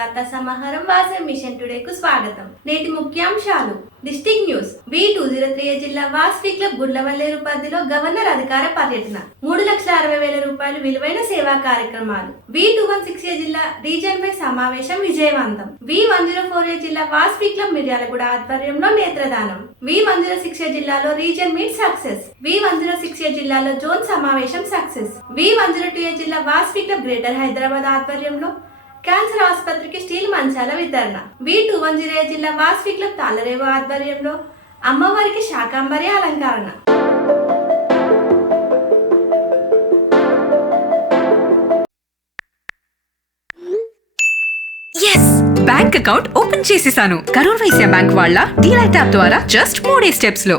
వార్తా సమాహారం వాసవి మిషన్ టుడేకు స్వాగతం. నేటి ముఖ్యాంశాలు. District news. V two zero three జిల్లా వాసవి క్లబ్ గుడ్లవల్లేరు పరిధిలో గవర్నర్ అధికార పర్యటన. మూడు లక్షల అరవై వేల రూపాయలు విలువైన సేవా కార్యక్రమాలు. V two one six A జిల్లా రీజన్ పై సమావేశం విజయవంతం. V one zero four A జిల్లా వాసవి క్లబ్ మిర్యాలగూడ ఆధ్వర్యంలో నేత్రదానం. V one zero six A జిల్లాలో region meet success. V one zero six A జిల్లాలో జోన్ సమావేశం success. V one zero two A జిల్లా వాసవి క్లబ్ గ్రేటర్ హైదరాబాద్ ఆధ్వర్యంలో క్యాన్సర్ ఆసుపత్రికి స్టీల్ మంచాల వితరణ. వి టూ వన్ జీరో జిల్లా వాసవి క్లబ్ తాళరేవు ఆధ్వర్యంలో అమ్మవారికి శాకాంబరి అలంకరణ. ఎస్ బ్యాంక్ అకౌంట్ ఓపెన్ చేసేసాను. కరూర్ వైశ్య బ్యాంక్ వాళ్ళ డీలైట్ యాప్ ద్వారా జస్ట్ మూడే స్టెప్స్లో.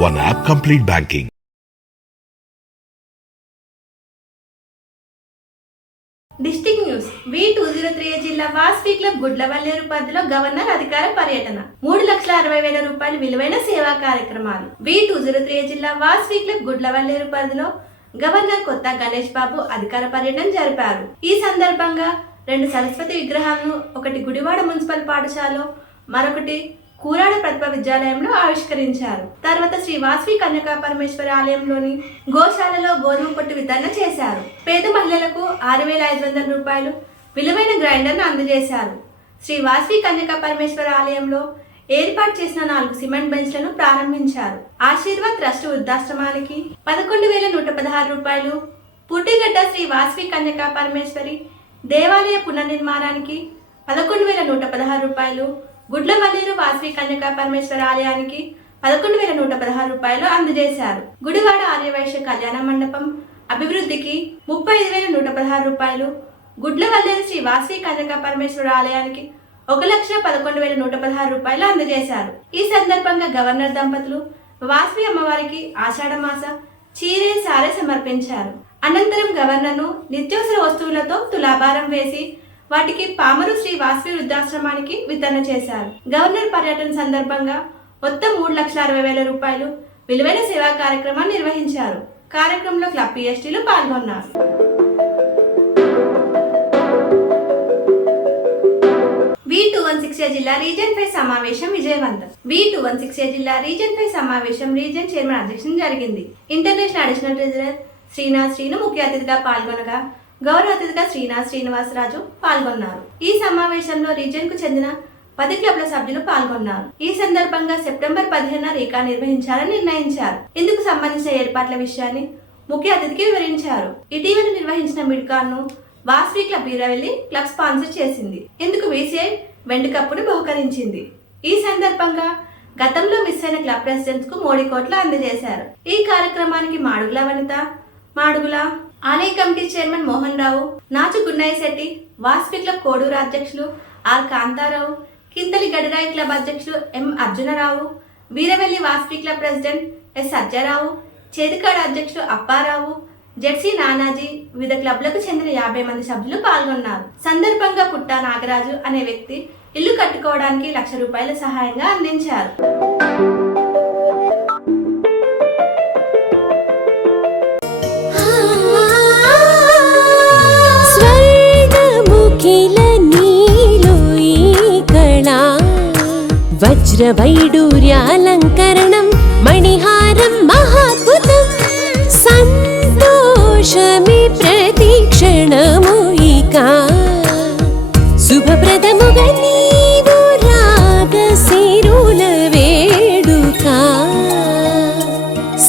One app complete banking. District news. V two zero three జిల్లా వాస్వి క్లబ్ గుడ్లవల్లేరు పరిధిలో గవర్నర్ అధికార పర్యటన. మూడు లక్షల అరవై వేల రూపాయలు విలువైన సేవా కార్యక్రమాలు. వి టూ జీరో త్రీ జిల్లా వాసవి క్లబ్ గుడ్లవల్లేరు పరిధిలో గవర్నర్ కొత్త గణేష్ బాబు అధికార పర్యటన జరిపారు. ఈ సందర్భంగా రెండు సరస్వతి విగ్రహాలను ఒకటి గుడివాడ మున్సిపల్ పాఠశాలలో మరొకటి కూరాడ ప్రతిభ విద్యాలయంలో ఆవిష్కరించారు. తర్వాత శ్రీ వాసవి కన్యకా పరమేశ్వర ఆలయంలోని గోశాలలో గోధుమ పొట్టు వితరణ చేశారు. పేద మహిళలకు ఆరు వేల ఐదు వందల రూపాయలు విలువైన గ్రైండర్ను అందజేశారు. శ్రీ వాసవి కన్యకా పరమేశ్వర ఆలయంలో ఏర్పాటు చేసిన నాలుగు సిమెంట్ బెంచ్లను ప్రారంభించారు. ఆశీర్వాద్ ట్రస్ట్ వృద్ధాశ్రమానికి పదకొండు వేల నూట పదహారు రూపాయలు పుట్టిగడ్డ శ్రీ వాసవి కన్యకా పరమేశ్వరి దేవాలయ పునర్నిర్మాణానికి పదకొండు వేల నూట పదహారు రూపాయలు గుడ్లవల్లేరు వాసవి కన్యకా పరమేశ్వర ఆలయానికి పదకొండు వేల నూట పదహారు రూపాయలు అందజేశారు. గుడివాడ ఆర్యవైశ్య కళ్యాణ మండపం అభివృద్ధికి ముప్పై ఐదు వేల నూట పదహారు రూపాయలు. గుడ్లవల్లేరు శ్రీ వాసవి కన్యకా పరమేశ్వర ఆలయానికి ఒక లక్ష పదకొండు వేల నూట పదహారు రూపాయలు అందజేశారు. ఈ సందర్భంగా గవర్నర్ దంపతులు వాసవి అమ్మవారికి ఆషాఢమాస చీరే సారే సమర్పించారు. అనంతరం గవర్నర్ను నిత్యావసర వస్తువులతో తులాభారం వేసి వాటికి పామరు శ్రీ వాసవి వృద్ధాశ్రమానికి వితరణ చేశారు. గవర్నర్ పర్యటన సందర్భంగా మొత్తం మూడు లక్షల అరవై వేల రూపాయలు విలువైన సేవా కార్యక్రమాన్ని నిర్వహించారు. కార్యక్రమంలో క్లబ్ పిఎస్టీలు పాల్గొన్నారు. వి టూ వన్ సిక్స్ జిల్లా రీజన్ ఫైవ్ సమావేశం విజయవంతం. బి టూ వన్ సిక్స్ జిల్లా రీజన్ ఫైవ్ సమావేశం రీజన్ చైర్మన్ అధ్యక్షం జరిగింది. International additional treasurer Srinath Srinu ముఖ్య అతిథిగా పాల్గొనగా గౌరవ అతిథిగా శ్రీనాథ్ శ్రీనివాసరాజు పాల్గొన్నారు. ఈ సమావేశంలో రీజన్కు చెందిన పది క్లబ్ల సభ్యులు పాల్గొన్నారు. ఈ సందర్భంగా సెప్టెంబర్ పదిహేను రీకా నిర్వహించాలని నిర్ణయించారు. ఇందుకు సంబంధించిన ఏర్పాట్ల విషయాన్ని ముఖ్య అతిథికి వివరించారు. ఇటీవల నిర్వహించిన Midcon Vasavi club Veeravalli club sponsor చేసింది. ఇందుకు వీసీఐ వెండి కప్పును బహుకరించింది. ఈ సందర్భంగా గతంలో మిస్ అయిన క్లబ్ ప్రెసిడెంట్స్కు మోడీ కోట్లు అందజేశారు. ఈ కార్యక్రమానికి మాడుగుల వనిత మాడుగుల ఆలయ committee chairman Mohan Rao Nachu Gunnaiah Shetty Vasavi club Koduru అధ్యక్షులు ఆర్ కాంతారావు కింతలి గడిరాయి క్లబ్ అధ్యక్షులు M Arjunarao Veeravalli Vasavi club president S Satyarao Chethikada అధ్యక్షులు అప్పారావు జెర్సీ నానాజీ వివిధ క్లబ్లకు చెందిన యాభై మంది సభ్యులు పాల్గొన్నారు. సందర్భంగా పుట్టా నాగరాజు అనే వ్యక్తి ఇల్లు కట్టుకోవడానికి లక్ష రూపాయల సహాయంగా అందించారు. వజ్రవైడూర్యాలంకరణం మణిహారం మహాద్భుతం. సంతోషమి ప్రతిక్షణము ఇక. శుభప్రదముగా నీవు వేడుక.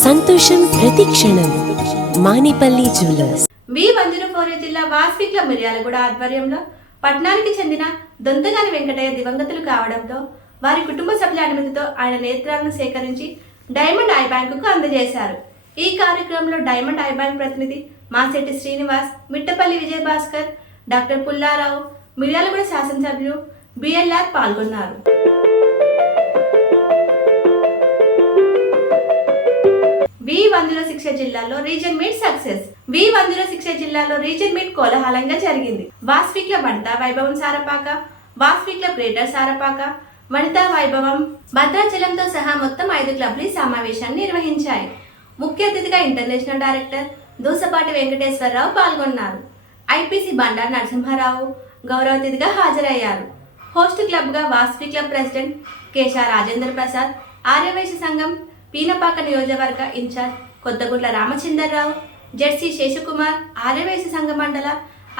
సంతోషం ప్రతిక్షణం మానిపల్లి జ్యువెలర్స్. వి వంజన ఫోరే జిల్లా వాస్వి మిర్యాలగూడ ఆధ్వర్యంలో పట్నానికి చెందిన దొంతగాని వెంకటయ్య దివంగతులు కావడంతో వారి కుటుంబ సభ్యుల అనుమతితో ఆయన నేత్రాలను సేకరించి డైమండ్ ఐ బ్యాంకుకు అందజేశారు. ఈ కార్యక్రమంలో డైమండ్ ఐ బ్యాంక్ ప్రతినిధి మాసెట్టి శ్రీనివాస్ మిట్టపల్లి విజయభాస్కర్ డాక్టర్ పుల్లారావు మిర్యాలగూడ శాసనసభ్యులు బిఎల్ఆర్ పాల్గొన్నారు. వి వందల శిక్ష జిల్లాలో రీజన్ మీట్ సక్సెస్. వి వందల శిక్ష జిల్లాలో రీజన్ మీట్ కోలాహలంగా జరిగింది. వాస్విక్ల బంట వైభవం సారపాక వాస్విక్ల గ్రేటర్ సారపాక వనితా వైభవం. భద్రాచలంతో సహా మొత్తం ఐదు క్లబ్లు ఈ సమావేశాన్ని నిర్వహించాయి. ముఖ్య అతిథిగా ఇంటర్నేషనల్ డైరెక్టర్ దూసపాటి వెంకటేశ్వరరావు పాల్గొన్నారు. ఐపీసీ బండారు నరసింహారావు గౌరవ అతిథిగా హాజరయ్యారు. హోస్ట్ క్లబ్గా వాస్వి క్లబ్ ప్రెసిడెంట్ కేశా రాజేంద్ర ప్రసాద్ ఆర్యవేశ సంఘం పీనపాక నియోజకవర్గ ఇన్ఛార్జ్ కొత్తగుట్ల రామచంద్రరావు జెర్సీ శేషకుమార్ ఆర్యవేశ సంఘ మండల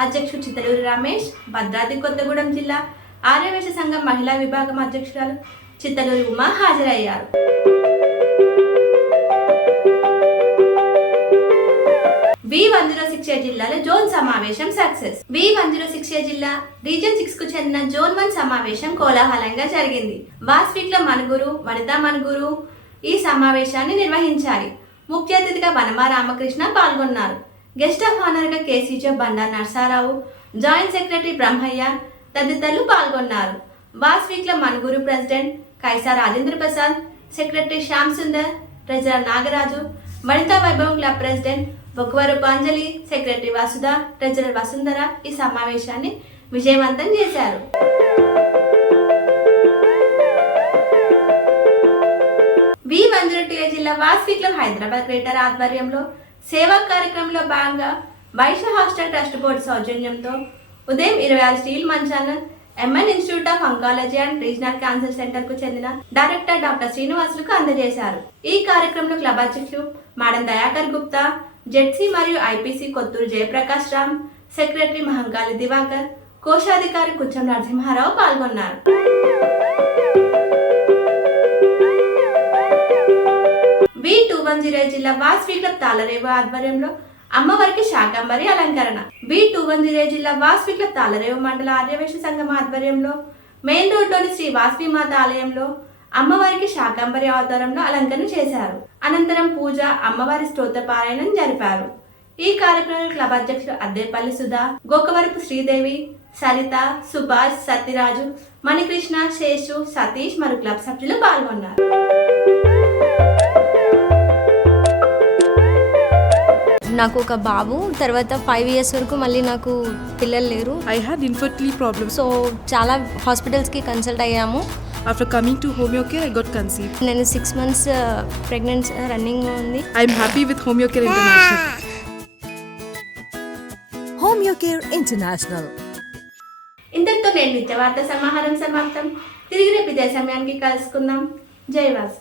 అధ్యక్షుడు చిత్తలూరు రమేష్ భద్రాద్రి కొత్తగూడెం జిల్లా ఆర్యవేశ సంఘం మహిళా విభాగం అధ్యక్షురాలు చిత్తలూరి ఉమా హాజరయ్యారు. వి వన్ జీరో సిక్స్ జిల్లాలో జోన్ సమావేశం success. V one zero six జిల్లా రీజన్ సిక్స్కు చెందిన జోన్ వన్ సమావేశం కోలాహలంగా జరిగింది. వాస్విక్లో మనుగురు వనితా మనుగురు ఈ సమావేశాన్ని నిర్వహించాయి ముఖ్య అతిథిగా వనమా రామకృష్ణ పాల్గొన్నారు. Guest of ఆనర్గా KCJ Banda Narsarao joint secretary Brahmaiah తదితరులు పాల్గొన్నారు. వాస్విక్లో Manuguru president Kaisa Rajendra Prasad secretary Shyam Sundar treasurer Nagaraju Vanitha Vaibhavam club president Boggavarapu Panjali secretary Vasudha treasurer Vasundhara ఈ సమావేశాన్ని విజయవంతం చేశారు. వి మంజురటియ జిల్లా వాస్వి క్లబ్ హైదరాబాద్ గ్రేటర్ ఆధ్వర్యంలో సేవా కార్యక్రమంలో భాగంగా వైశ్య హాస్టల్ ట్రస్ట్ బోర్డు సౌజన్యంతో ఉదయం ఇరవై ఆరు స్టీల్ మంచానన్ MN institute of oncology and regional cancer సెంటర్కు చెందిన డైరెక్టర్ డాక్టర్ శ్రీనివాసులకు అందజేశారు. ఈ కార్యక్రమంలో క్లబ్ అధ్యక్షులు మాడన్ దయాకర్ గుప్తా జెడ్సీ మరియు ఐపీసీ కొత్తూరు జయప్రకాష్ రామ్ సెక్రటరీ మహంకాళి దివాకర్ కోశాధికారి కుచ్చం నరసింహారావు పాల్గొన్నారు. వి టూ వన్ జీరో జిల్లా వాస్వి క్లబ్ తాళరేవు ఆధ్వర్యంలో అమ్మవారికి శాకంబరి అలంకరణ. బి టూ వన్ జీరో జిల్లా వాస్వి తాళరేవు మండల ఆర్యవేశ సంఘం ఆధ్వర్యంలో మెయిన్ రోడ్లోని శ్రీ వాస్వి మాత ఆలయంలో అమ్మవారికి శాకంబరి అవతారంలో అలంకరణ చేశారు. అనంతరం పూజ అమ్మవారి స్తోత్ర పారాయణం జరిపారు. ఈ కార్యక్రమంలో క్లబ్ అధ్యక్షులు అద్దేపల్లి సుధా గోకవరపు శ్రీదేవి సరిత సుభాష్ సత్యరాజు మణికృష్ణ శేషు సతీష్ మరియు క్లబ్ సభ్యులు పాల్గొన్నారు. నాకు ఒక బాబు తర్వాత ఫైవ్ ఇయర్స్ వరకు మళ్ళీ నాకు పిల్లలు లేరు. I had infertility problem so చాలా హాస్పిటల్స్కి కన్సల్ట్ అయ్యాము. After coming to Homeocare I got conceive నేను సిక్స్ మంత్స్ ప్రెగ్నెంట్ రన్నింగ్ ఉంది. I'm happy with Homeocare international Homeocare international ఇంతటితో నేను నిత్య వార్త సమాహారం సమాప్తం. తిరిగి రేపు ఇదే సమయానికి కలుసుకుందాం. జై వాసు.